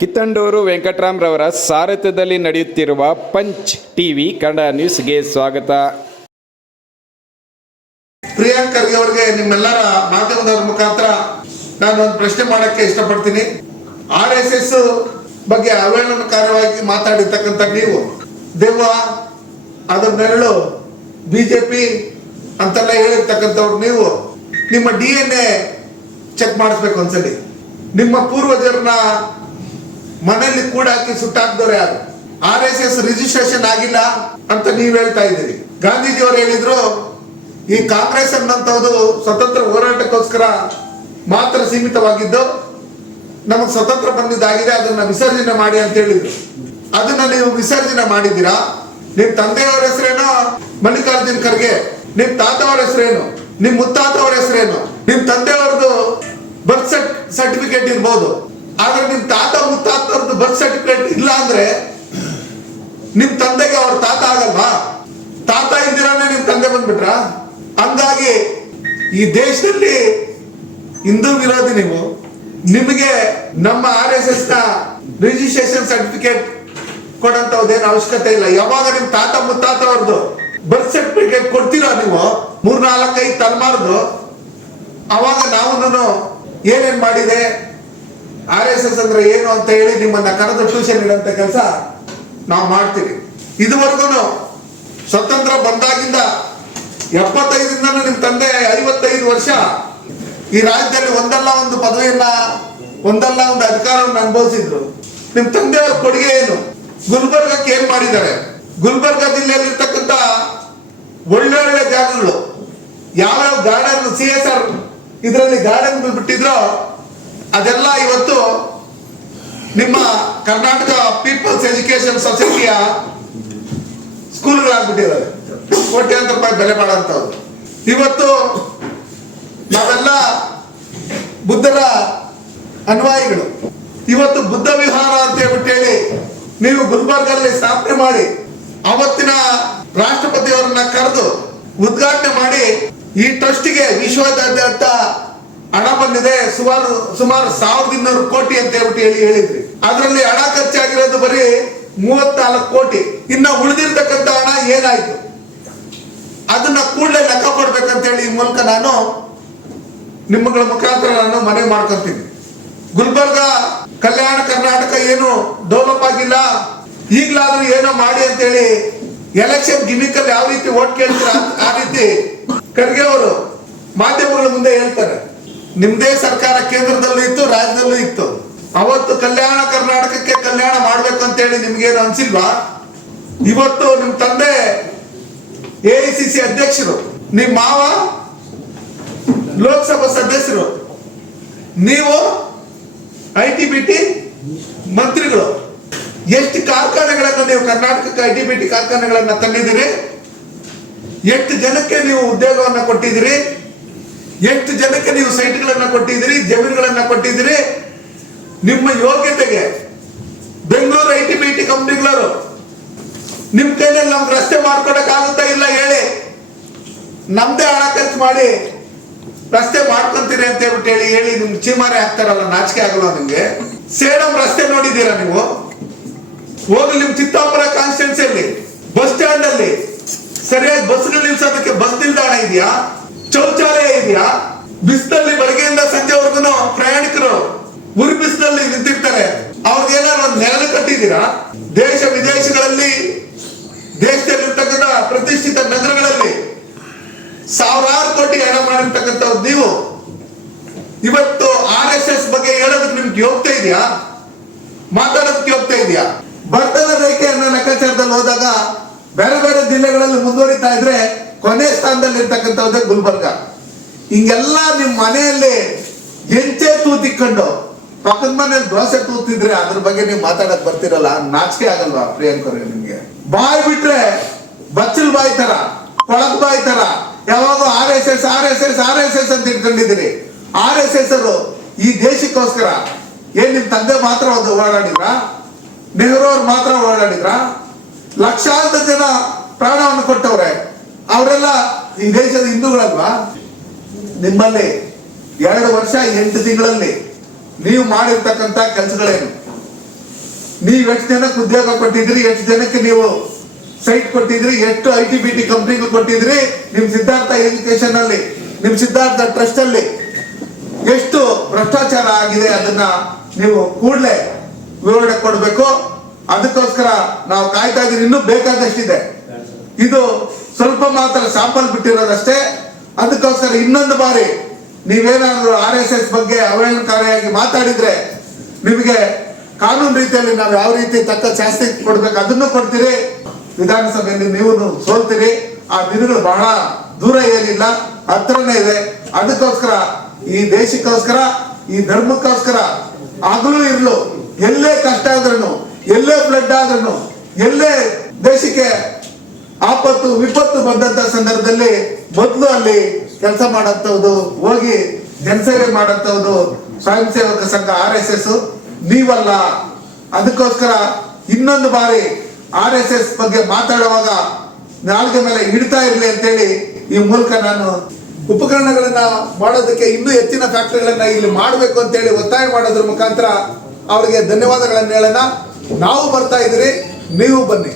ಕಿತ್ತಂಡೂರು ವೆಂಕಟರಾಮ್ರವರ ಸಾರಥ್ಯದಲ್ಲಿ ನಡೆಯುತ್ತಿರುವ punch TV Kannada ನ್ಯೂಸ್ಗೆ ಸ್ವಾಗತ. ಪ್ರಿಯಾಂಕ್ ಖರ್ಗೆ ಅವರಿಗೆ ನಿಮ್ಮೆಲ್ಲರ ಮಾಧ್ಯಮದವರ ಮುಖಾಂತರ ನಾನು ಒಂದು ಪ್ರಶ್ನೆ ಮಾಡಕ್ಕೆ ಇಷ್ಟಪಡ್ತೀನಿ. RSS ಬಗ್ಗೆ ಅವಹೇಳನಕಾರವಾಗಿ ಮಾತಾಡಿರ್ತಕ್ಕಂಥ ನೀವು ದೆವ್ವ, ಅದರ ನೆರಳು, ಬಿಜೆಪಿ ಅಂತೆಲ್ಲ ಹೇಳಿರ್ತಕ್ಕಂಥವ್ರು ನೀವು ನಿಮ್ಮ DNA ಚೆಕ್ ಮಾಡಿಸ್ಬೇಕು ಒಂದ್ಸಲಿ. ನಿಮ್ಮ ಪೂರ್ವಜರನ್ನ ಮನೆಯಲ್ಲಿ ಕೂಡ ಹಾಕಿ ಸುಟ್ಟಾಕ್ದವ್ರು ಯಾರು? RSS ರಿಜಿಸ್ಟ್ರೇಷನ್ ಆಗಿಲ್ಲ ಅಂತ ನೀವ್ ಹೇಳ್ತಾ ಇದ್ದೀರಿ. ಗಾಂಧೀಜಿಯವರು ಹೇಳಿದ್ರು, ಈ ಕಾಂಗ್ರೆಸ್ ಅನ್ನಂಥದ್ದು ಸ್ವತಂತ್ರ ಹೋರಾಟಕ್ಕೋಸ್ಕರ ಮಾತ್ರ ಸೀಮಿತವಾಗಿದ್ದು, ನಮಗೆ ಸ್ವತಂತ್ರ ಬಂದಿದ್ದಾಗಿದೆ, ಅದನ್ನ ವಿಸರ್ಜನೆ ಮಾಡಿ ಅಂತ ಹೇಳಿದ್ರು. ಅದನ್ನ ನೀವು ವಿಸರ್ಜನೆ ಮಾಡಿದ್ದೀರಾ? ನಿಮ್ ತಂದೆಯವರ ಹೆಸರೇನೋ ಮಲ್ಲಿಕಾರ್ಜುನ್ ಖರ್ಗೆ, ನಿಮ್ ತಾತವರ ಹೆಸರೇನು, ನಿಮ್ ಮುತ್ತಾತವರ ಹೆಸರೇನು, ನಿಮ್ ತಂದೆಯವರದು ಬರ್ತ್ ಸರ್ಟಿಫಿಕೇಟ್ ಇರ್ಬೋದು, ಆದ್ರೆ ನಿಮ್ ತಾತ ಮುತ್ತಾತವ್ರದ್ದು ಬರ್ತ್ ಸರ್ಟಿಫಿಕೇಟ್ ಇಲ್ಲ ಅಂದ್ರೆ ನಿಮ್ ತಂದೆಗೆ ಅವ್ರ ತಾತ ಆಗಲ್ವಾ? ತಾತ ಇಲ್ದಿರಾನೆ ನಿಮ್ ತಂದೆ ಬಂದ್ಬಿಟ್ರ? ಹಂಗಾಗಿ ಈ ದೇಶದಲ್ಲಿ ಹಿಂದೂ ವಿರೋಧಿ ನೀವು. ನಿಮಗೆ ನಮ್ಮ RSS ನ ರಿಜಿಸ್ಟ್ರೇಷನ್ ಸರ್ಟಿಫಿಕೇಟ್ ಕೊಡಂತದ್ದೇನು ಅವಶ್ಯಕತೆ ಇಲ್ಲ. ಯಾವಾಗ ನಿಮ್ ತಾತ ಮುತ್ತಾತವ್ರದ್ದು ಬರ್ತ್ ಸರ್ಟಿಫಿಕೇಟ್ ಕೊಡ್ತೀರಾ ನೀವು 3-4-5 ತಲೆಮಾರ್ದು, ಅವಾಗ ನಾವು ಏನೇನ್ ಮಾಡಿದೆ, RSS ಅಂದ್ರೆ ಏನು ಅಂತ ಹೇಳಿ ನಿಮ್ಮನ್ನ ಕರೆದು ಟ್ಯೂಷನ್ ಇಡಂತ ಕೆಲಸ ನಾವು ಮಾಡ್ತೀವಿ. ಇದುವರೆಗೂ ಸ್ವತಂತ್ರ ಬಂದಾಗಿಂದ 75ರಿಂದ ನಿಮ್ ತಂದೆ 55 ವರ್ಷ ಈ ರಾಜ್ಯದಲ್ಲಿ ಒಂದಲ್ಲ ಒಂದು ಪದವಿಯನ್ನ, ಒಂದಲ್ಲ ಒಂದು ಅಧಿಕಾರವನ್ನು ಅನುಭವಿಸಿದ್ರು. ನಿಮ್ ತಂದೆಯವರ ಕೊಡುಗೆ ಏನು? ಗುಲ್ಬರ್ಗಕ್ಕೆ ಏನ್ ಮಾಡಿದ್ದಾರೆ? ಗುಲ್ಬರ್ಗ ಜಿಲ್ಲೆಯಲ್ಲಿ ಇರ್ತಕ್ಕಂಥ ಒಳ್ಳೊಳ್ಳೆ ಜಾಗಗಳು, ಯಾವ್ಯಾವ ಗಾರ್ಡನ್ CSR ಇದರಲ್ಲಿ ಗಾರ್ಡನ್ ಬಿಟ್ಟಿದ್ರೋ ಅದೆಲ್ಲ ಇವತ್ತು ನಿಮ್ಮ ಕರ್ನಾಟಕ ಪೀಪಲ್ಸ್ ಎಜುಕೇಶನ್ ಸೊಸೈಟಿಯ ಸ್ಕೂಲ್ಗಳಾಗ್ಬಿಟ್ಟಿದ್ದಾರೆ. ಕೋಟ್ಯಾಂತರ ರೂಪಾಯಿ ಬೆಲೆ ಮಾಡೋಂಥವ್ರು. ಇವತ್ತು ನಾವೆಲ್ಲ ಬುದ್ಧರ ಅನ್ವಾಯಿಗಳು. ಇವತ್ತು ಬುದ್ಧ ವಿಹಾರ ಅಂತ ಹೇಳ್ಬಿಟ್ಟು ಹೇಳಿ ನೀವು ಗುಲ್ಬರ್ಗಲ್ಲಿ ಸ್ಥಾಪನೆ ಮಾಡಿ ಅವತ್ತಿನ ರಾಷ್ಟ್ರಪತಿಯವರನ್ನ ಕರೆದು ಉದ್ಘಾಟನೆ ಮಾಡಿ ಈ ಟ್ರಸ್ಟಿಗೆ ವಿಶ್ವದಾದ್ಯಂತ ಹಣ ಬಂದಿದೆ, ಸುಮಾರು 1200 ಕೋಟಿ ಅಂತ ಹೇಳ್ಬಿಟ್ಟು ಹೇಳಿದ್ರಿ. ಅದರಲ್ಲಿ ಹಣ ಖರ್ಚಾಗಿರೋದು ಬರೀ 34 ಕೋಟಿ. ಇನ್ನ ಉಳಿದಿರ್ತಕ್ಕಂಥ ಹಣ ಏನಾಯ್ತು ಅದನ್ನ ಕೂಡಲೇ ಲೆಕ್ಕ ಕೊಡ್ಬೇಕಂತ ಹೇಳಿ ಈ ಮೂಲಕ ನಾನು ನಿಮ್ಮಗಳ ಮುಖಾಂತರ ನಾನು ಮನವಿ ಮಾಡ್ಕೊಂತೀನಿ. ಗುಲ್ಬರ್ಗ ಕಲ್ಯಾಣ ಕರ್ನಾಟಕ ಏನು ಡೆವಲಪ್ ಆಗಿಲ್ಲ, ಈಗಲಾದ್ರೂ ಏನೋ ಮಾಡಿ ಅಂತೇಳಿ ಎಲೆಕ್ಷನ್ ಗಿಮಿಕಲ್ಲಿ ಯಾವ ರೀತಿ ಓಟ್ ಕೇಳ್ತೀರ ಆ ರೀತಿ ಖರ್ಗೆ ಅವರು ಮಾಧ್ಯಮಗಳ ಮುಂದೆ ಹೇಳ್ತಾರೆ. ನಿಮ್ದೇ ಸರ್ಕಾರ ಕೇಂದ್ರದಲ್ಲೂ ಇತ್ತು, ರಾಜ್ಯದಲ್ಲೂ ಇತ್ತು. ಅವತ್ತು ಕಲ್ಯಾಣ ಕರ್ನಾಟಕಕ್ಕೆ ಕಲ್ಯಾಣ ಮಾಡ್ಬೇಕು ಅಂತ ಹೇಳಿ ನಿಮ್ಗೇನು ಅನ್ಸಿಲ್ವಾ? ಇವತ್ತು ನಿಮ್ ತಂದೆ AICC ಅಧ್ಯಕ್ಷರು, ನಿಮ್ ಮಾವ ಲೋಕಸಭಾ ಸದಸ್ಯರು, ನೀವು IT-BT ಮಂತ್ರಿಗಳು. ಎಷ್ಟು ಕಾರ್ಖಾನೆಗಳನ್ನ ನೀವು ಕರ್ನಾಟಕಕ್ಕೆ IT-BT ಕಾರ್ಖಾನೆಗಳನ್ನ ತಂದಿದ್ದೀರಿ? ಎಷ್ಟು ಜನಕ್ಕೆ ನೀವು ಉದ್ಯೋಗವನ್ನ ಕೊಟ್ಟಿದ್ದೀರಿ? ಎಷ್ಟು ಜನಕ್ಕೆ ನೀವು ಸೈಟ್ಗಳನ್ನ ಕೊಟ್ಟಿದ್ದೀರಿ, ಜಮೀನುಗಳನ್ನ ಕೊಟ್ಟಿದ್ದೀರಿ? ನಿಮ್ಮ ಯೋಗ್ಯತೆಗೆ ಬೆಂಗಳೂರು IT-BT ಕಂಪ್ನಿಗಳವರು ನಿಮ್ ಕೈಯಲ್ಲಿ ನಮ್ಗೆ ರಸ್ತೆ ಮಾಡ್ಕೊಡಕ್ ಆಗುತ್ತಾ ಇಲ್ಲ ಹೇಳಿ? ನಮ್ದೇ ಹಣ ಖರ್ಚು ಮಾಡಿ ರಸ್ತೆ ಮಾಡ್ಕೊಂತೀರಿ ಅಂತ ಹೇಳ್ಬಿಟ್ಟು ಹೇಳಿ ನಿಮ್ಗೆ ಚೀಮಾರೆ ಹಾಕ್ತಾರಲ್ಲ, ನಾಚಿಕೆ ಆಗಲ್ಲ ನಿಮ್ಗೆ? ಸೇಡಂ ರಸ್ತೆ ನೋಡಿದ್ದೀರಾ ನೀವು? ಹೋಗಿ ನಿಮ್ ಚಿತ್ತಾಪುರ ಕಾನ್ಸ್ಟಿಟ್ಯೂನ್ಸಿಯಲ್ಲಿ ಬಸ್ ಸ್ಟ್ಯಾಂಡ್ ಅಲ್ಲಿ ಸರಿಯಾಗಿ ಬಸ್ಗಳು ನಿಲ್ಸೋದಕ್ಕೆ ಬಸ್ ನಿಲ್ದಾಣ ಇದೆಯಾ? ಶೌಚಾಲಯ ಇದೆಯಾ? ಬಿಸಿಲಲ್ಲಿ ಬೆಳಗ್ಗೆಯಿಂದ ಸಂಜೆವರೆಗೂ ಪ್ರಯಾಣಿಕರು ಉರಿ ಬಿಸಿಲಲ್ಲಿ ನಿಂತಿರ್ತಾರೆ. ಅವ್ರಿಗೆ ಏನಾದ್ರು ಒಂದು ನೆರಳು ಕಟ್ಟಿದ್ದೀರಾ? ದೇಶ ವಿದೇಶಗಳಲ್ಲಿ, ದೇಶದಲ್ಲಿರ್ತಕ್ಕಂಥ ಪ್ರತಿಷ್ಠಿತ ನಗರಗಳಲ್ಲಿ ಸಾವಿರಾರು ಕೋಟಿ ಹಣ ಮಾಡಿರ್ತಕ್ಕಂಥವ್ರು ನೀವು. ಇವತ್ತು RSS ಬಗ್ಗೆ ಹೇಳೋದಕ್ಕೆ ನಿಮ್ಗೆ ಯೋಗ್ಯತೆ ಇದೆಯಾ? ಮಾತಾಡೋದಕ್ಕೆ ಯೋಗ್ಯತೆ ಇದೆಯಾ? ಬಡತನ ರೇಖೆಯನ್ನ ಲೆಕ್ಕಾಚಾರದಲ್ಲಿ ಹೋದಾಗ ಬೇರೆ ಬೇರೆ ಜಿಲ್ಲೆಗಳಲ್ಲಿ ಮುಂದುವರಿತಾ ಇದ್ರೆ ಕೊನೆ ಸ್ಥಾನದಲ್ಲಿ ಇರ್ತಕ್ಕಂಥದ್ದೇ ಗುಲ್ಬರ್ಗ. ಹಿಂಗೆಲ್ಲ ನಿಮ್ ಮನೆಯಲ್ಲಿ ಎಂಚೆ ತೂತಿಕೊಂಡು ಪಕ್ಕದ ಮನೇಲಿ ದೋಸೆ ತೂತಿದ್ರೆ ಅದ್ರ ಬಗ್ಗೆ ನೀವು ಮಾತಾಡಕ್ ಬರ್ತಿರಲ್ಲ, ನಾಚಿಕೆ ಆಗಲ್ವಾ ಪ್ರಿಯಾಂಕ್ ಅವ್ರಿಗೆ? ನಿಮ್ಗೆ ಬಾಯಿ ಬಿಟ್ರೆ ಬಚ್ಚಲ್ ಬಾಯಿ ತರ, ಕೊಳಕ್ ಬಾಯಿ ತರ ಯಾವಾಗ RSS ಅಂತ ಇಟ್ಕೊಂಡಿದ್ದೀರಿ. RSS ಅವರು ಈ ದೇಶಕ್ಕೋಸ್ಕರ ಏನ್ ನಿಮ್ ತಂದೆ ಮಾತ್ರ ಒಂದು ಓಡಾಡಿದ್ರ? ನೆಹರು ಅವ್ರು ಮಾತ್ರ ಓಡಾಡಿದ್ರ? ಲಕ್ಷಾಂತರ ಜನ ಪ್ರಾಣವನ್ನು ಕೊಟ್ಟವ್ರೆ, ಅವರೆಲ್ಲ ಈ ದೇಶದ ಹಿಂದೂಗಳಲ್ವಾ? ನಿಮ್ಮಲ್ಲಿ 2 ವರ್ಷ 8 ತಿಂಗಳಲ್ಲಿ ನೀವು ಮಾಡಿರ್ತಕ್ಕಂಥ ಕೆಲಸಗಳೇನು? ನೀವು ಎಷ್ಟು ಜನಕ್ಕೆ ಉದ್ಯೋಗ ಕೊಟ್ಟಿದ್ರಿ, ಎಷ್ಟು ಜನಕ್ಕೆ ನೀವು ಸೈಟ್ ಕೊಟ್ಟಿದ್ರಿ, ಎಷ್ಟು ITBT ಕಂಪ್ನಿಗಳು ಕೊಟ್ಟಿದ್ರಿ, ನಿಮ್ ಸಿದ್ಧಾರ್ಥ ಎಜುಕೇಶನ್ ಅಲ್ಲಿ, ನಿಮ್ ಸಿದ್ಧಾರ್ಥ ಟ್ರಸ್ಟ್ ಅಲ್ಲಿ ಎಷ್ಟು ಭ್ರಷ್ಟಾಚಾರ ಆಗಿದೆ, ಅದನ್ನ ನೀವು ಕೂಡಲೇ ವಿವರಣೆ ಕೊಡಬೇಕು. ಅದಕ್ಕೋಸ್ಕರ ನಾವು ಕಾಯ್ತಾ ಇದ್ದೀವಿ. ಇನ್ನೂ ಬೇಕಾದಷ್ಟಿದೆ. ಇದು ಸ್ವಲ್ಪ ಮಾತ್ರ ಶಾಂಪಲ್ ಬಿಟ್ಟಿರೋದಷ್ಟೇ. ಅದಕ್ಕೋಸ್ಕರ ಇನ್ನೊಂದು ಬಾರಿ ನೀವೇನಾದ್ರೂ RSS ಬಗ್ಗೆ ಅವಹೇಳನಕಾರಿಯಾಗಿ ಮಾತಾಡಿದ್ರೆ ನಿಮಗೆ ಕಾನೂನು ರೀತಿಯಲ್ಲಿ ನಾವು ಯಾವ ರೀತಿ ತಕ್ಕ ಶಾಸ್ತಿ ಕೊಡ್ಬೇಕು ಅದನ್ನು ಕೊಡ್ತೀರಿ. ವಿಧಾನಸಭೆಯಲ್ಲಿ ನೀವು ಸೋಲ್ತೀರಿ. ಆ ದಿನಗಳು ಬಹಳ ದೂರ ಏನಿಲ್ಲ, ಹತ್ರನೇ ಇದೆ. ಅದಕ್ಕೋಸ್ಕರ ಈ ದೇಶಕ್ಕೋಸ್ಕರ, ಈ ಧರ್ಮಕ್ಕೋಸ್ಕರ ಆಗಲೂ ಇರ್ಲು, ಎಲ್ಲೇ ಕಷ್ಟ ಆದ್ರೂ, ಎಲ್ಲೇ ಫ್ಲಡ್ ಆದ್ರೂ, ಎಲ್ಲೇ ದೇಶಕ್ಕೆ ಆಪತ್ತು ವಿಪತ್ತು ಬಂದಂತ ಸಂದರ್ಭದಲ್ಲಿ ಮೊದಲು ಅಲ್ಲಿ ಕೆಲಸ ಮಾಡಂತವ್ದು, ಹೋಗಿ ಜನಸೇವೆ ಮಾಡಂತವ್ದು ಸ್ವಯಂ ಸೇವಕ ಸಂಘ RSS, ನೀವಲ್ಲ. ಅದಕ್ಕೋಸ್ಕರ ಇನ್ನೊಂದು ಬಾರಿ RSS ಬಗ್ಗೆ ಮಾತಾಡುವಾಗ ನಾಲ್ಗೆ ಮೇಲೆ ಹಿಡ್ತಾ ಇರ್ಲಿ ಅಂತೇಳಿ ಈ ಮೂಲಕ ನಾನು ಉಪಕರಣಗಳನ್ನ ಮಾಡೋದಕ್ಕೆ ಇನ್ನೂ ಹೆಚ್ಚಿನ ಫ್ಯಾಕ್ಟರಿಗಳನ್ನ ಇಲ್ಲಿ ಮಾಡಬೇಕು ಅಂತೇಳಿ ಒತ್ತಾಯ ಮಾಡೋದ್ರ ಮುಖಾಂತರ ಅವರಿಗೆ ಧನ್ಯವಾದಗಳನ್ನ ಹೇಳೋಣ. ನಾವು ಬರ್ತಾ ಇದ್ದೀರಿ, ನೀವು ಬನ್ನಿ.